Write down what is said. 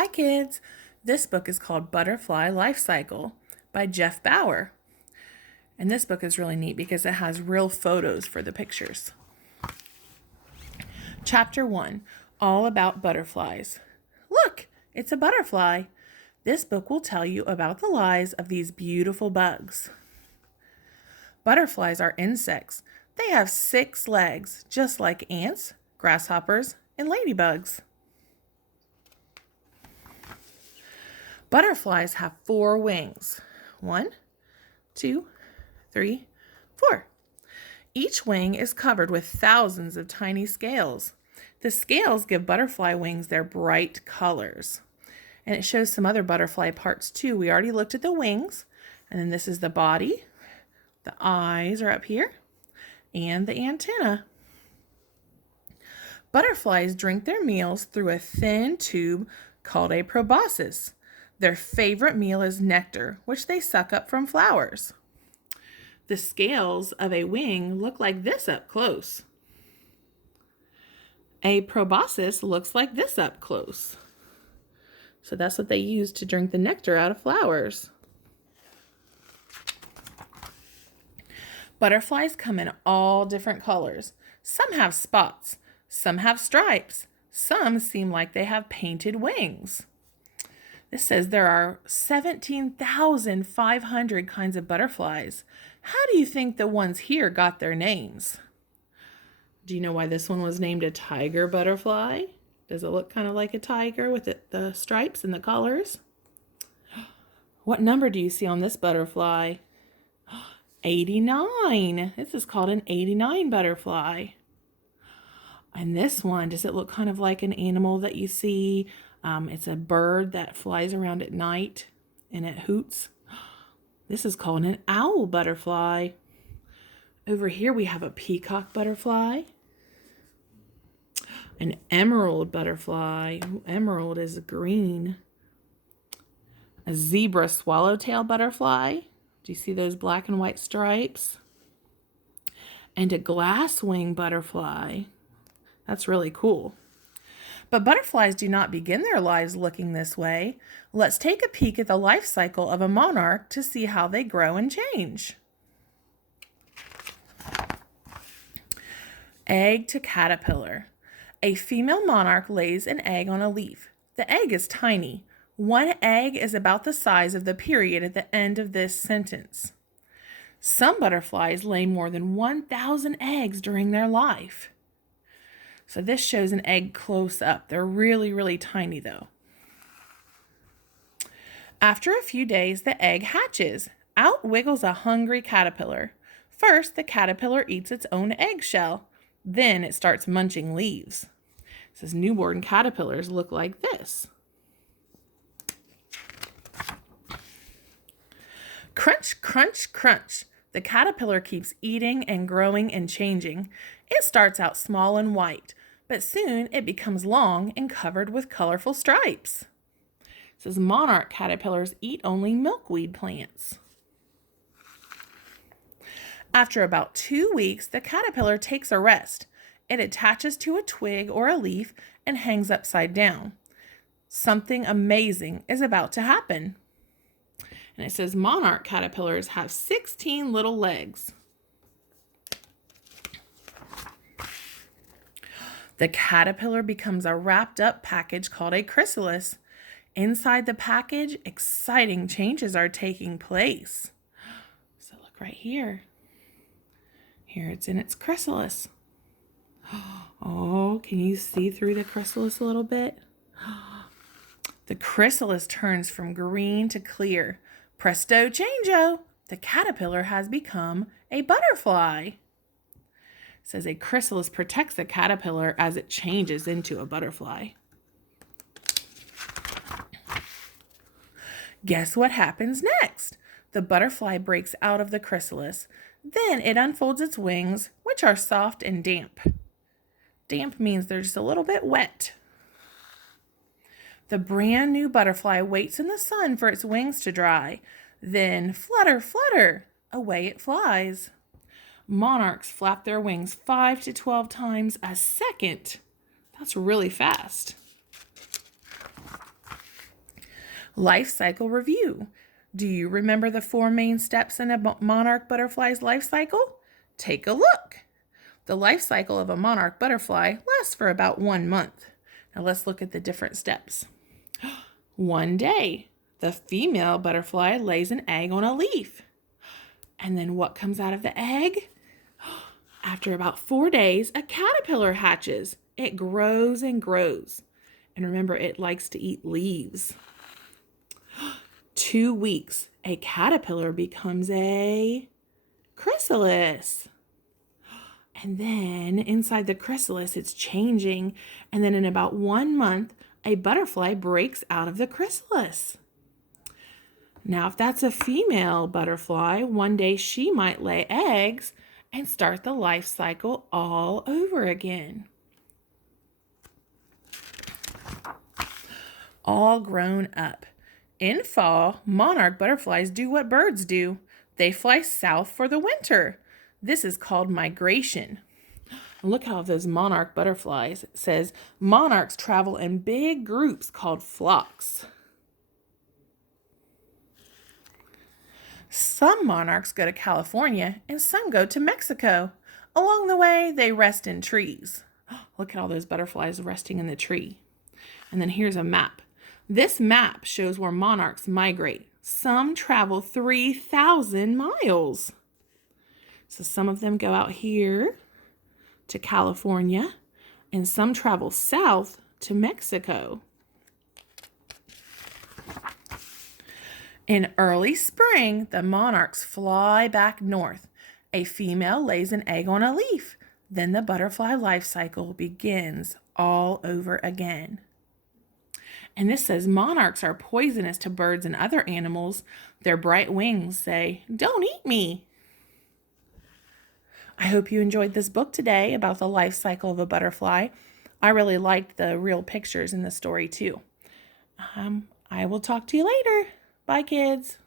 Hi kids! This book is called Butterfly Life Cycle by Jeff Bauer. And this book is really neat because it has real photos for the pictures. Chapter 1, All About Butterflies. Look, it's a butterfly. This book will tell you about the lives of these beautiful bugs. Butterflies are insects. They have 6 legs, just like ants, grasshoppers, and ladybugs. Butterflies have 4 wings. 1, 2, 3, 4. Each wing is covered with thousands of tiny scales. The scales give butterfly wings their bright colors. And it shows some other butterfly parts too. We already looked at the wings, and then this is the body. The eyes are up here, and the antenna. Butterflies drink their meals through a thin tube called a proboscis. Their favorite meal is nectar, which they suck up from flowers. The scales of a wing look like this up close. A proboscis looks like this up close. So that's what they use to drink the nectar out of flowers. Butterflies come in all different colors. Some have spots, some have stripes, some seem like they have painted wings. This says there are 17,500 kinds of butterflies. How do you think the ones here got their names? Do you know why this one was named a tiger butterfly? Does it look kind of like a tiger with the stripes and the colors? What number do you see on this butterfly? 89. This is called an 89 butterfly. And this one, does it look kind of like an animal that you see? It's a bird that flies around at night and it hoots. This is called an owl butterfly. Over here we have a peacock butterfly. An emerald butterfly. Ooh, emerald is green. A zebra swallowtail butterfly. Do you see those black and white stripes? And a glasswing butterfly. That's really cool. But butterflies do not begin their lives looking this way. Let's take a peek at the life cycle of a monarch to see how they grow and change. Egg to caterpillar. A female monarch lays an egg on a leaf. The egg is tiny. One egg is about the size of the period at the end of this sentence. Some butterflies lay more than 1,000 eggs during their life. So this shows an egg close up. They're really, really tiny though. After a few days, the egg hatches. Out wiggles a hungry caterpillar. First, the caterpillar eats its own eggshell. Then it starts munching leaves. It says newborn caterpillars look like this. Crunch, crunch, crunch. The caterpillar keeps eating and growing and changing. It starts out small and white, but soon it becomes long and covered with colorful stripes. It says monarch caterpillars eat only milkweed plants. After about 2 weeks, the caterpillar takes a rest. It attaches to a twig or a leaf and hangs upside down. Something amazing is about to happen. And it says monarch caterpillars have 16 little legs. The caterpillar becomes a wrapped up package called a chrysalis. Inside the package, exciting changes are taking place. So look right here. Here it's in its chrysalis. Oh, can you see through the chrysalis a little bit? The chrysalis turns from green to clear. Presto changeo! The caterpillar has become a butterfly. It says a chrysalis protects the caterpillar as it changes into a butterfly. Guess what happens next? The butterfly breaks out of the chrysalis. Then it unfolds its wings, which are soft and damp. Damp means they're just a little bit wet. The brand new butterfly waits in the sun for its wings to dry. Then flutter, flutter, away it flies. Monarchs flap their wings 5 to 12 times a second. That's really fast. Life cycle review. Do you remember the 4 main steps in a monarch butterfly's life cycle? Take a look. The life cycle of a monarch butterfly lasts for about 1 month. Now let's look at the different steps. 1 day, the female butterfly lays an egg on a leaf. And then what comes out of the egg? After about 4 days, a caterpillar hatches. It grows and grows. And remember, it likes to eat leaves. 2 weeks, a caterpillar becomes a chrysalis. And then inside the chrysalis, it's changing. And then in about 1 month, a butterfly breaks out of the chrysalis. Now, if that's a female butterfly, one day she might lay eggs and start the life cycle all over again. All grown up. In fall, monarch butterflies do what birds do. They fly south for the winter. This is called migration. Look how those monarch butterflies. It says monarchs travel in big groups called flocks. Some monarchs go to California and some go to Mexico. Along the way, they rest in trees. Look at all those butterflies resting in the tree. And then here's a map. This map shows where monarchs migrate. Some travel 3,000 miles. So some of them go out here to California, and some travel south to Mexico. In early spring, the monarchs fly back north. A female lays an egg on a leaf. Then the butterfly life cycle begins all over again. And this says monarchs are poisonous to birds and other animals. Their bright wings say, "Don't eat me." I hope you enjoyed this book today about the life cycle of a butterfly. I really liked the real pictures in the story too. I will talk to you later. Bye, kids.